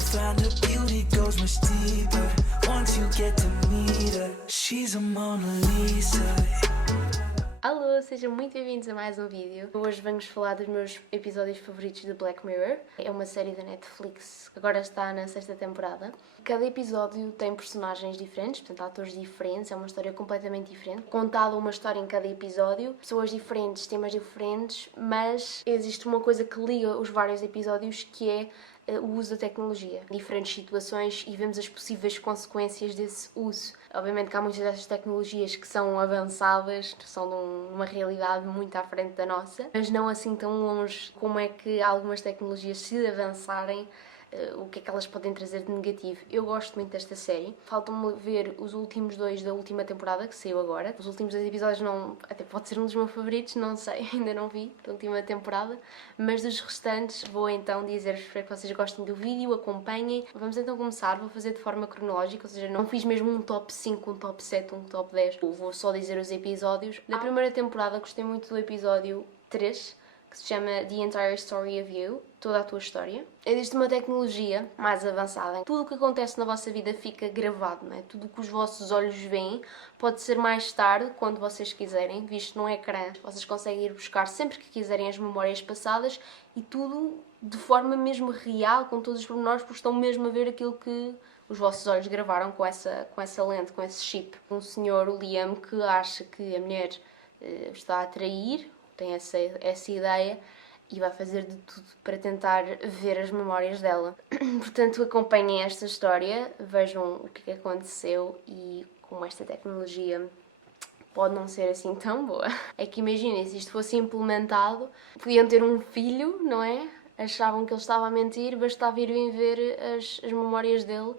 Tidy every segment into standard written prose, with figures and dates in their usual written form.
find her beauty goes much deeper once you get to meet her. She's a Mona Lisa. Alô, sejam muito bem-vindos a mais um vídeo. Hoje vamos falar dos meus episódios favoritos de Black Mirror. É uma série da Netflix que agora está na 6ª temporada. Cada episódio tem personagens diferentes, portanto atores diferentes, é uma história completamente diferente. Contada uma história em cada episódio, pessoas diferentes, temas diferentes, mas existe uma coisa que liga os vários episódios que é o uso da tecnologia em diferentes situações e vemos as possíveis consequências desse uso. Obviamente que há muitas dessas tecnologias que são avançadas, são de uma realidade muito à frente da nossa, mas não assim tão longe. Como é que algumas tecnologias, se avançarem, o que é que elas podem trazer de negativo? Eu gosto muito desta série. Faltam-me ver os últimos 2 da última temporada, que saiu agora. Os últimos 2 episódios não... até pode ser um dos meus favoritos, não sei, ainda não vi da última temporada. Mas dos restantes vou então dizer-vos para que vocês gostem do vídeo, acompanhem. Vamos então começar, vou fazer de forma cronológica, ou seja, não fiz mesmo um top 5, um top 7, um top 10. Vou só dizer os episódios. Da primeira temporada gostei muito do episódio 3, que se chama The Entire Story of You, toda a tua história. Existe uma tecnologia mais avançada. Tudo o que acontece na vossa vida fica gravado, não é? Tudo o que os vossos olhos veem pode ser mais tarde, quando vocês quiserem, visto num ecrã. Vocês conseguem ir buscar sempre que quiserem as memórias passadas e tudo de forma mesmo real, com todos os pormenores, porque estão mesmo a ver aquilo que os vossos olhos gravaram com essa lente, com esse chip. Um senhor, o Liam, que acha que a mulher está a trair, tem essa ideia e vai fazer de tudo para tentar ver as memórias dela. Portanto, acompanhem esta história, vejam o que aconteceu e como esta tecnologia pode não ser assim tão boa. É que imaginem, se isto fosse implementado, podiam ter um filho, não é? Achavam que ele estava a mentir, bastava irem ver as memórias dele,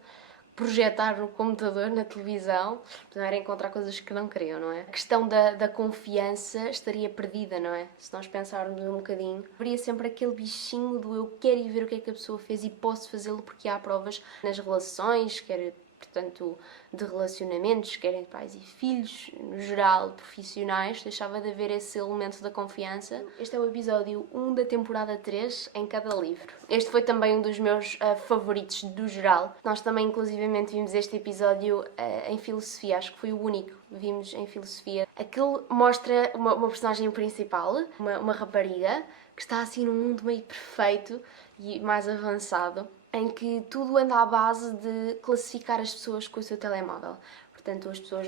projetar no computador, na televisão, não era encontrar coisas que não queriam, não é? A questão da confiança estaria perdida, não é? Se nós pensarmos um bocadinho, haveria sempre aquele bichinho do eu quero ir ver o que é que a pessoa fez e posso fazê-lo porque há provas nas relações, quer portanto de relacionamentos, querem pais e filhos, no geral, profissionais, deixava de haver esse elemento da confiança. Este é o episódio 1 da temporada 3 em cada livro. Este foi também um dos meus favoritos do geral. Nós também, inclusivamente, vimos este episódio em filosofia, acho que foi o único que vimos em filosofia. Aquilo mostra uma personagem principal, uma rapariga, que está assim num mundo meio perfeito e mais avançado, em que tudo anda à base de classificar as pessoas com o seu telemóvel. Portanto, as pessoas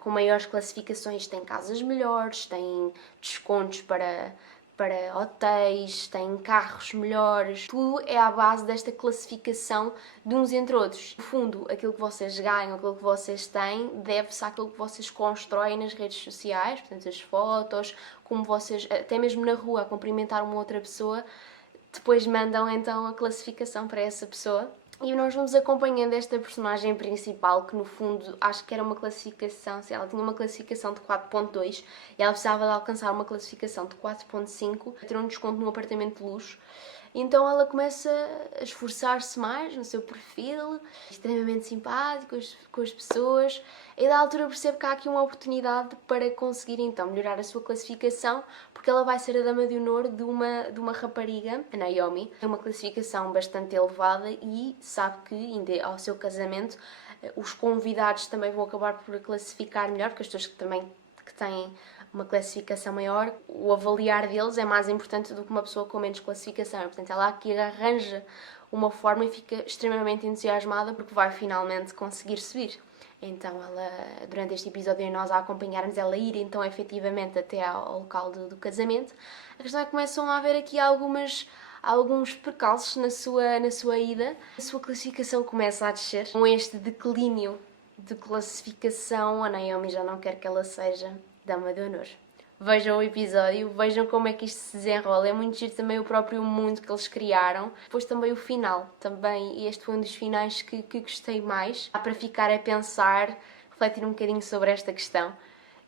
com maiores classificações têm casas melhores, têm descontos para hotéis, têm carros melhores. Tudo é à base desta classificação de uns entre outros. No fundo, aquilo que vocês ganham, aquilo que vocês têm, deve-se àquilo que vocês constroem nas redes sociais, portanto, as fotos, como vocês, até mesmo na rua, a cumprimentar uma outra pessoa, depois mandam então a classificação para essa pessoa. E nós vamos acompanhando esta personagem principal, que no fundo acho que era uma classificação, ela tinha uma classificação de 4.2 e ela precisava de alcançar uma classificação de 4.5 para ter um desconto num apartamento de luxo. Então ela começa a esforçar-se mais no seu perfil, extremamente simpático com as pessoas, e da altura percebe que há aqui uma oportunidade para conseguir então melhorar a sua classificação, porque ela vai ser a dama de honor de uma rapariga, a Naomi, tem uma classificação bastante elevada e sabe que ainda ao seu casamento os convidados também vão acabar por classificar melhor, porque as pessoas que têm uma classificação maior, o avaliar deles é mais importante do que uma pessoa com menos classificação. Portanto, ela aqui arranja uma forma e fica extremamente entusiasmada porque vai finalmente conseguir subir. Então, ela, durante este episódio, nós a acompanharmos ela ir então efetivamente até ao local do casamento, a questão é que começam a haver aqui alguns percalços na sua ida. A sua classificação começa a descer. Com este declínio de classificação, a Naomi já não quer que ela seja dama de honor. Vejam o episódio, vejam como é que isto se desenrola. É muito giro também o próprio mundo que eles criaram. Depois também o final. Também este foi um dos finais que gostei mais. Há para ficar a pensar, refletir um bocadinho sobre esta questão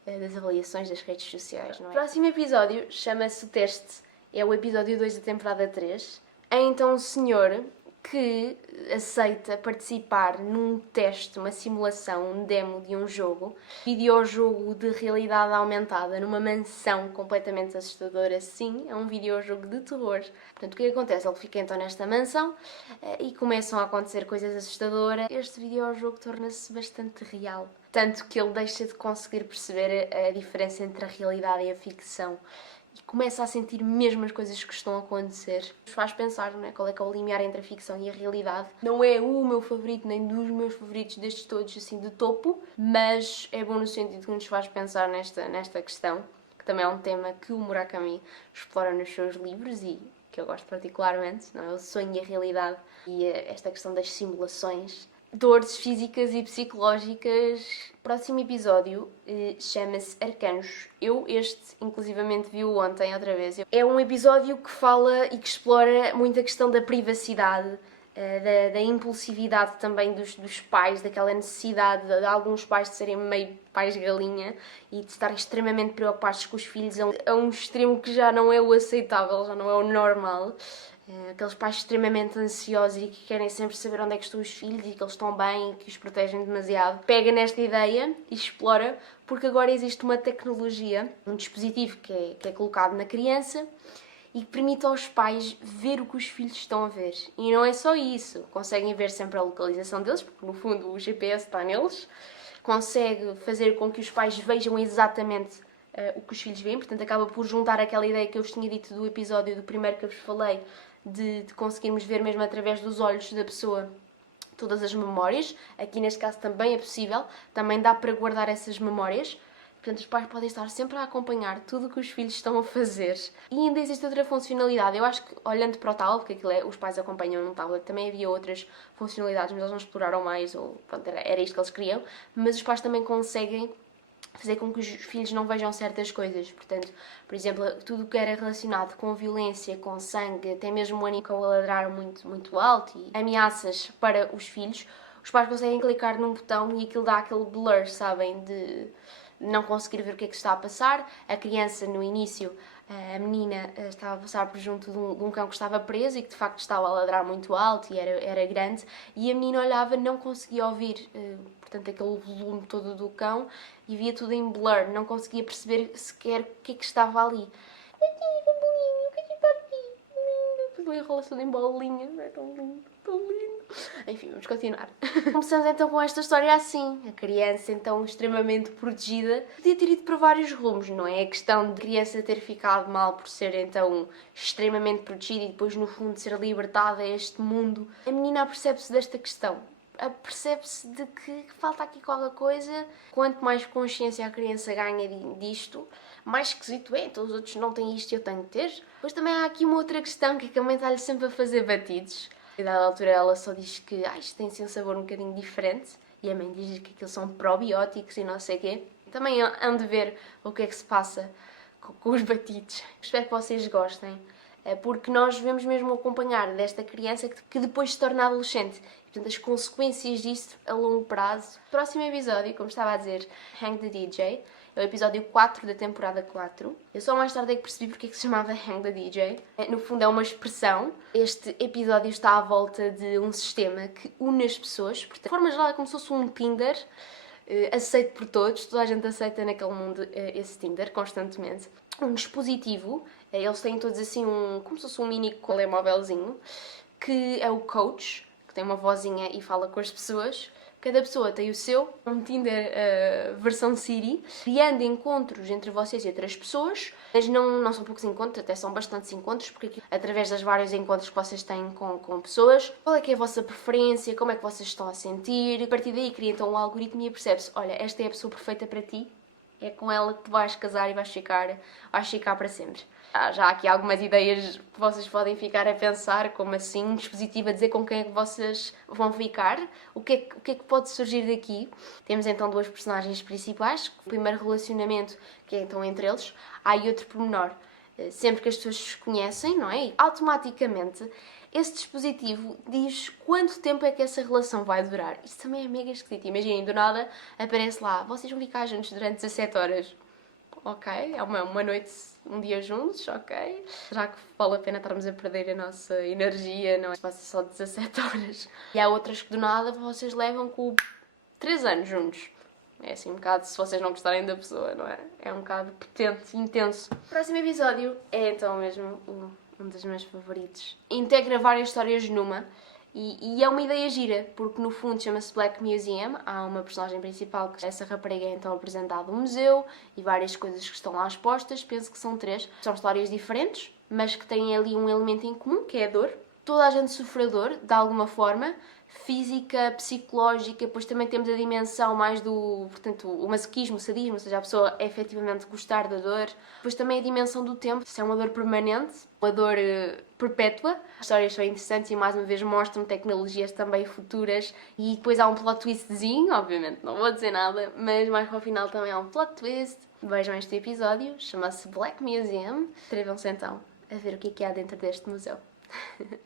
das avaliações das redes sociais, não é? O próximo episódio chama-se O Teste. É o episódio 2 da temporada 3. É então um senhor que aceita participar num teste, uma simulação, um demo de um jogo, videojogo de realidade aumentada, numa mansão completamente assustadora. Sim, é um videojogo de terror. Portanto, o que acontece? Ele fica então nesta mansão e começam a acontecer coisas assustadoras. Este videojogo torna-se bastante real. Tanto que ele deixa de conseguir perceber a diferença entre a realidade e a ficção. E começa a sentir mesmo as coisas que estão a acontecer. Nos faz pensar, não é? Qual é que é o limiar entre a ficção e a realidade. Não é o meu favorito, nem dos meus favoritos destes todos, assim, de topo, mas é bom no sentido que nos faz pensar nesta questão, que também é um tema que o Murakami explora nos seus livros e que eu gosto particularmente, não é? O sonho e a realidade e esta questão das simulações. Dores físicas e psicológicas. Próximo episódio chama-se Arcanos. Inclusivamente, vi-o ontem outra vez. É um episódio que fala e que explora muito a questão da privacidade, da impulsividade também dos pais, daquela necessidade de alguns pais de serem meio pais-galinha e de estarem extremamente preocupados com os filhos a um extremo que já não é o aceitável, já não é o normal. Aqueles pais extremamente ansiosos e que querem sempre saber onde é que estão os filhos e que eles estão bem e que os protegem demasiado. Pega nesta ideia e explora, porque agora existe uma tecnologia, um dispositivo que é colocado na criança e que permite aos pais ver o que os filhos estão a ver. E não é só isso, conseguem ver sempre a localização deles, porque no fundo o GPS está neles, consegue fazer com que os pais vejam exatamente o que os filhos veem, portanto acaba por juntar aquela ideia que eu vos tinha dito do episódio do primeiro que eu vos falei, de conseguirmos ver mesmo através dos olhos da pessoa todas as memórias. Aqui neste caso também é possível, também dá para guardar essas memórias. Portanto, os pais podem estar sempre a acompanhar tudo o que os filhos estão a fazer. E ainda existe outra funcionalidade. Eu acho que, olhando para o tablet, porque aquilo os pais acompanham num tablet, também havia outras funcionalidades, mas eles não exploraram mais, ou pronto, era isto que eles queriam. Mas os pais também conseguem fazer com que os filhos não vejam certas coisas. Portanto, por exemplo, tudo o que era relacionado com violência, com sangue, até mesmo o animal a ladrar muito, muito alto e ameaças para os filhos, os pais conseguem clicar num botão e aquilo dá aquele blur, sabem, de não conseguir ver o que é que está a passar. A criança, no início, a menina estava a passar por junto de um cão que estava preso e que de facto estava a ladrar muito alto e era grande, e a menina olhava, não conseguia ouvir, portanto, aquele volume todo do cão, e via tudo em blur, não conseguia perceber sequer o que é que estava ali. Depois enrola tudo em bolinhas, é tão lindo, tão lindo. Enfim, vamos continuar. Começamos então com esta história assim. A criança, então, extremamente protegida, podia ter ido para vários rumos, não é? A questão de a criança ter ficado mal por ser, então, extremamente protegida e depois, no fundo, ser libertada a este mundo. A menina apercebe-se desta questão. Apercebe-se de que falta aqui qualquer coisa. Quanto mais consciência a criança ganha disto, mais esquisito é. Então os outros não têm isto e eu tenho que ter. Depois também há aqui uma outra questão que a mãe está-lhe sempre a fazer batidos. A dada altura ela só diz que isto tem assim um sabor um bocadinho diferente. E a mãe diz que aquilo são probióticos e não sei o quê. Também hão de ver o que é que se passa com os batidos. Espero que vocês gostem. Porque nós vemos mesmo acompanhar desta criança que depois se torna adolescente. Portanto, as consequências disso a longo prazo. Próximo episódio, como estava a dizer, Hang the DJ. É o episódio 4 da temporada 4. Eu só mais tarde é que percebi porque é que se chamava Hang the DJ. No fundo é uma expressão. Este episódio está à volta de um sistema que une as pessoas. Portanto, de forma geral é como se fosse um Tinder. Aceito por todos. Toda a gente aceita naquele mundo esse Tinder, constantemente. Um dispositivo. Eles têm todos assim como se fosse um mini telemóvelzinho. Que é o coach, que tem uma vozinha e fala com as pessoas. Cada pessoa tem o seu, um Tinder versão Siri, criando encontros entre vocês e outras pessoas. Mas não são poucos encontros, até são bastantes encontros, porque aqui, através dos vários encontros que vocês têm com pessoas, qual é que é a vossa preferência, como é que vocês estão a sentir. A partir daí cria então um algoritmo e percebe-se, olha, esta é a pessoa perfeita para ti, é com ela que tu vais casar e vais ficar para sempre. Já há aqui algumas ideias que vocês podem ficar a pensar, como assim, um dispositivo a dizer com quem é que vocês vão ficar. O que é que pode surgir daqui? Temos então duas personagens principais. O primeiro relacionamento, que é então entre eles. Há aí outro pormenor. Sempre que as pessoas se conhecem, não é? E automaticamente esse dispositivo diz quanto tempo é que essa relação vai durar. Isso também é mega esquisito. Imaginem, do nada aparece lá, vocês vão ficar juntos durante 17 horas. ok, é uma noite, um dia juntos, ok. Já que vale a pena estarmos a perder a nossa energia, não é? Se passa só 17 horas. E há outras que do nada vocês levam com 3 anos juntos. É assim um bocado, se vocês não gostarem da pessoa, não é? É um bocado potente, intenso. O próximo episódio é então mesmo um dos meus favoritos. Integra várias histórias numa. E é uma ideia gira, porque no fundo chama-se Black Museum. Há uma personagem principal que essa rapariga é então apresentada um museu e várias coisas que estão lá expostas. Penso que são 3. São histórias diferentes, mas que têm ali um elemento em comum, que é a dor. Toda a gente sofre dor, de alguma forma, física, psicológica, depois também temos a dimensão mais do, portanto, o masoquismo, o sadismo, ou seja, a pessoa efetivamente gostar da dor. Depois também a dimensão do tempo, se é uma dor permanente, uma dor perpétua. As histórias são interessantes e mais uma vez mostram tecnologias também futuras e depois há um plot twistzinho, obviamente não vou dizer nada, mas mais para o final também há um plot twist. Vejam este episódio, chama-se Black Museum. Atrevam-se então a ver o que há dentro deste museu.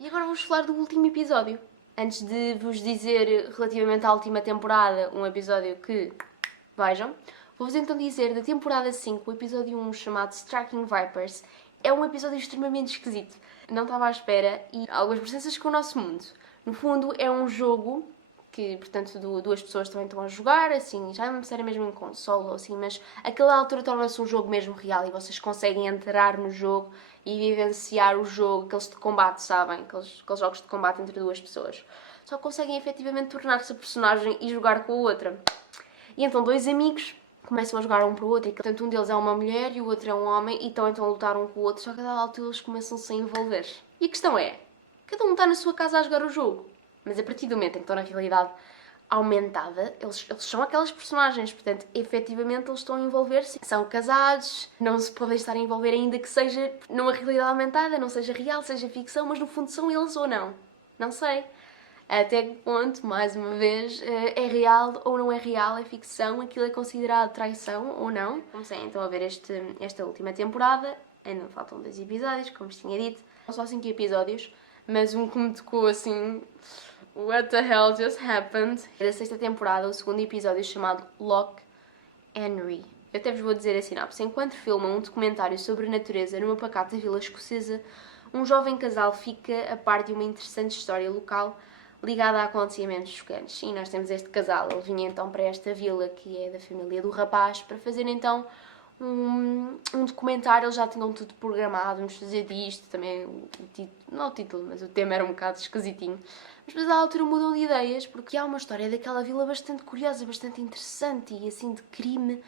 E agora vamos falar do último episódio. Antes de vos dizer relativamente à última temporada, um episódio que vejam, vou-vos então dizer da temporada 5, o episódio 1 chamado Striking Vipers. É um episódio extremamente esquisito. Não estava à espera e há algumas presenças com o nosso mundo. No fundo é um jogo que, portanto, duas pessoas também estão a jogar, assim, já não sei se era mesmo em console ou assim, mas aquela altura torna-se um jogo mesmo real e vocês conseguem entrar no jogo e vivenciar o jogo, aqueles de combate, sabem? Aqueles jogos de combate entre duas pessoas. Só conseguem efetivamente tornar-se a personagem e jogar com a outra. E então 2 amigos começam a jogar um para o outro, e portanto um deles é uma mulher e o outro é um homem, e estão então a lutar um com o outro, só que a dada altura eles começam-se a envolver. E a questão é, cada um está na sua casa a jogar o jogo, mas a partir do momento em que estão na realidade aumentada, eles são aquelas personagens, portanto, efetivamente eles estão a envolver-se. São casados, não se podem estar a envolver ainda que seja numa realidade aumentada, não seja real, seja ficção, mas no fundo são eles ou não. Não sei. Até que ponto, mais uma vez, é real ou não é real, é ficção, aquilo é considerado traição ou não. Comecei então a ver esta última temporada, ainda faltam 2 episódios, como vos tinha dito. São só 5 episódios, mas um que me tocou assim... What the hell just happened? É da 6ª temporada, o 2º episódio chamado Loch Henry. Eu até vos vou dizer a sinopse. Enquanto filmam um documentário sobre a natureza numa pacata vila escocesa, um jovem casal fica a par de uma interessante história local ligada a acontecimentos chocantes. E nós temos este casal, ele vinha então para esta vila que é da família do rapaz para fazer então um documentário. Eles já tinham tudo programado, vamos fazer disto, também o título, não o título, mas o tema era um bocado esquisitinho. Mas depois à altura mudam de ideias, porque há uma história daquela vila bastante curiosa, bastante interessante e assim de crime,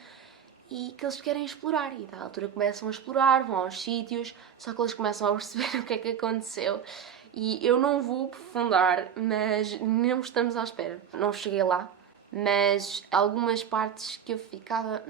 e que eles querem explorar. E da altura começam a explorar, vão aos sítios, só que eles começam a perceber o que é que aconteceu. E eu não vou aprofundar, mas não estamos à espera. Não cheguei lá, mas algumas partes que eu ficava...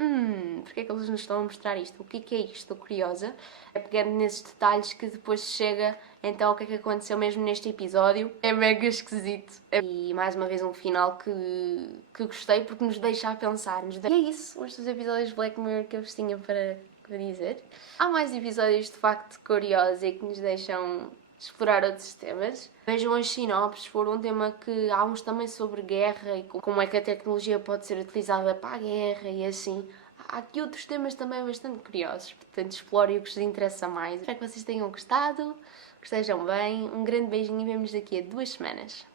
porque é que eles nos estão a mostrar isto? O que é isto? Estou curiosa. É pegando nesses detalhes que depois chega... Então, o que é que aconteceu mesmo neste episódio? É mega esquisito. E, mais uma vez, um final que gostei, porque nos deixa a pensar. E é isso, os 2 episódios de Black Mirror que eu vos tinha para dizer. Há mais episódios, de facto, curiosos e que nos deixam explorar outros temas. Vejam as sinopses, for um tema que há uns também sobre guerra e como é que a tecnologia pode ser utilizada para a guerra e assim. Há aqui outros temas também bastante curiosos, portanto explorem o que vos interessa mais. Espero que vocês tenham gostado, que estejam bem. Um grande beijinho e vemo-nos daqui a 2 semanas.